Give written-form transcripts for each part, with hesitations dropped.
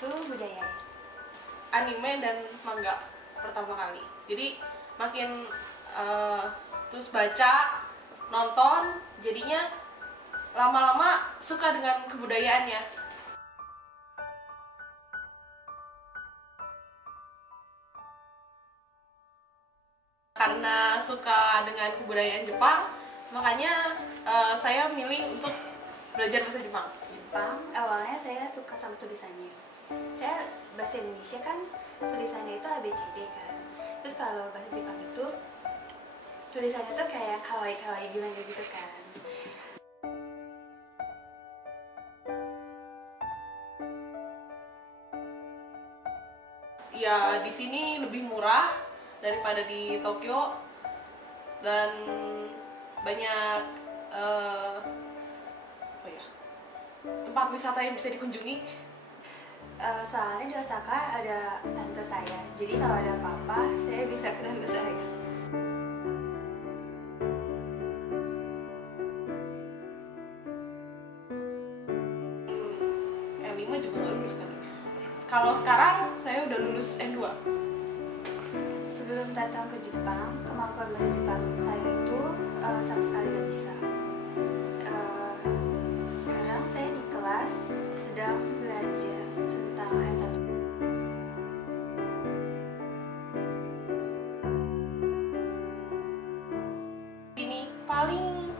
itu budaya. Anime dan manga pertama kali. Jadi makin terus baca, nonton, jadinya lama-lama suka dengan kebudayaannya. Karena suka dengan kebudayaan Jepang, makanya saya milih untuk belajar bahasa Jepang. Awalnya saya suka sama tulisannya. Saya bahasa Indonesia kan tulisannya itu ABCD kan. Terus kalau bahasa Jepang itu tulisannya tuh kayak kawaii gimana gitu kan. Ya di sini lebih murah daripada di Tokyo dan banyak tempat wisata yang bisa dikunjungi. Soalnya di Osaka ada tante saya, jadi kalau ada apa-apa saya bisa ke tante saya. N5 juga nggak lulus kali. Kalau sekarang saya udah lulus N2. Sebelum datang ke Jepang, kemampuan bahasa Jepang saya itu sama sekali nggak bisa. Sekarang saya di kelas sedang belajar tentang N1. Ini paling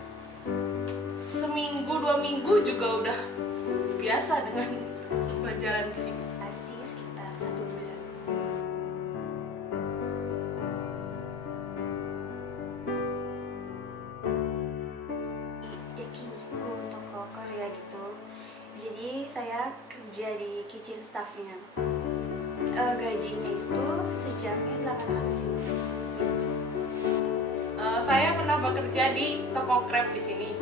seminggu 2 minggu juga udah biasa dengan pelajaran di sini. Masih sekitar 1 bulan. Yakiniku toko Korea gitu. Jadi saya kerja di kitchen staffnya. Gajinya itu sejamnya 800.000. Saya pernah bekerja di toko krep di sini.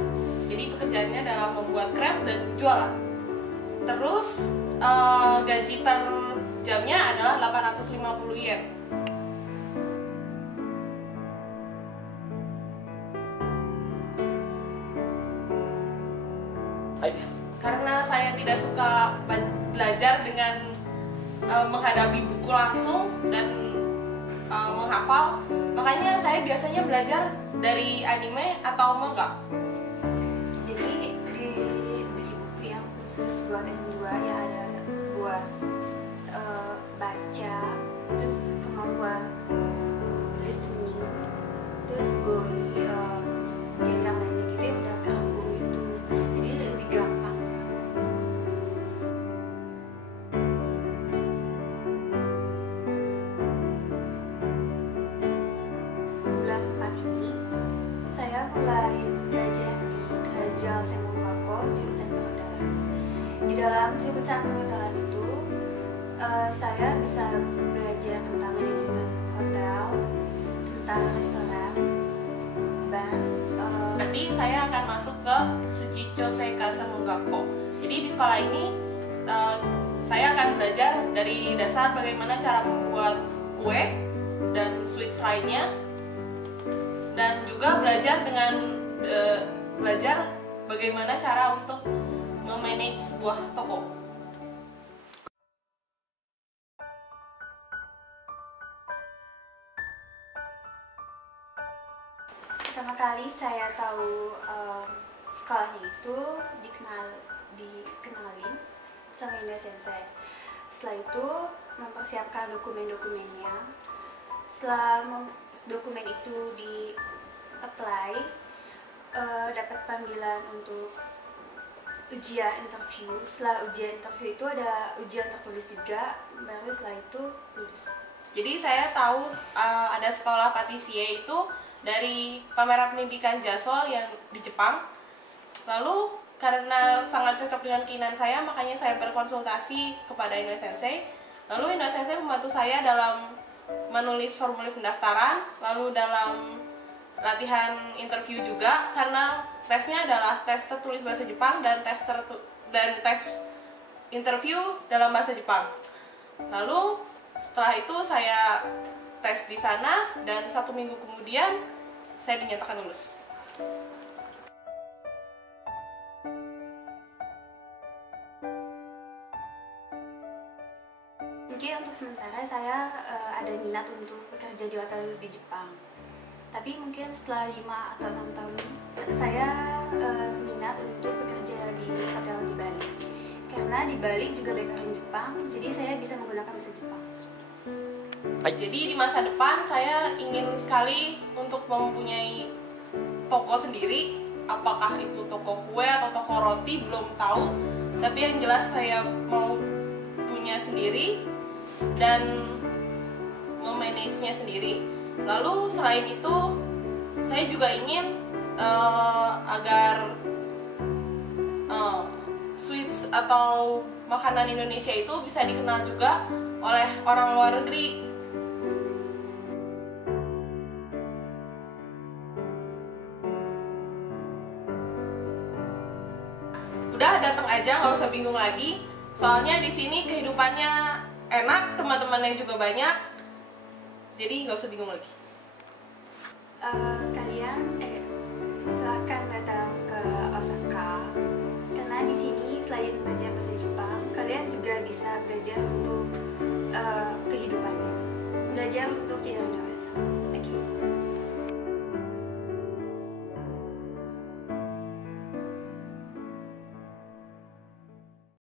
Jadi pekerjaannya adalah membuat krep dan jualan. Terus gaji per jamnya adalah 850 yen. Karena saya tidak suka belajar dengan menghadapi buku langsung dan menghafal, makanya saya biasanya belajar dari anime atau manga. Jadi dibeli buku yang khusus buat N2 yang ada buat baca, terus kemampuan listening, terus goi, yang lainnya gitu yang udah kerangkum gitu. Jadi lebih gampang. Bulan 4 ini saya mulai belajar di Kerajal Semongkako jurusan perhotelan. Di dalam jurusan perhotelan itu saya bisa belajar tentang manajemen hotel, tentang restoran, bar. Nanti saya akan masuk ke Tsuchicho Seika Samungakko. Jadi di sekolah ini saya akan belajar dari dasar bagaimana cara membuat kue dan sweets lainnya, dan juga belajar bagaimana cara untuk memanage sebuah toko. Pertama kali saya tahu sekolahnya itu dikenalin sama Ina Sensei. Setelah itu mempersiapkan dokumen-dokumennya. Setelah dokumen itu di apply, dapat panggilan untuk ujian interview. Setelah ujian interview itu ada ujian tertulis juga, baru setelah itu lulus. Jadi saya tahu ada sekolah patisie itu dari Pameran Pendidikan Jasol yang di Jepang. Lalu karena sangat cocok dengan keinginan saya, makanya saya berkonsultasi kepada Inoue Sensei. Lalu Inoue Sensei membantu saya dalam menulis formulir pendaftaran, lalu dalam latihan interview juga, karena tesnya adalah tes tertulis bahasa Jepang dan tes interview dalam bahasa Jepang. Lalu setelah itu saya tes di sana dan 1 minggu kemudian saya dinyatakan lulus. Mungkin untuk sementara saya ada minat untuk bekerja di hotel di Jepang. Tapi mungkin setelah 5 atau 6 tahun saya minat untuk bekerja di hotel di Bali. Karena di Bali juga banyak orang Jepang, jadi saya bisa menggunakan bahasa Jepang. Jadi di masa depan saya ingin sekali untuk mempunyai toko sendiri. Apakah itu toko kue atau toko roti belum tahu. Tapi yang jelas saya mau punya sendiri dan memanagenya sendiri. Lalu selain itu saya juga ingin agar sweets atau makanan Indonesia itu bisa dikenal juga oleh orang luar negeri. Udah datang aja, nggak usah bingung lagi. Soalnya di sini kehidupannya enak, teman-temannya juga banyak. Jadi nggak usah bingung lagi. Kalian silahkan datang ke Osaka. Karena di sini selain belajar bahasa Jepang, kalian juga bisa belajar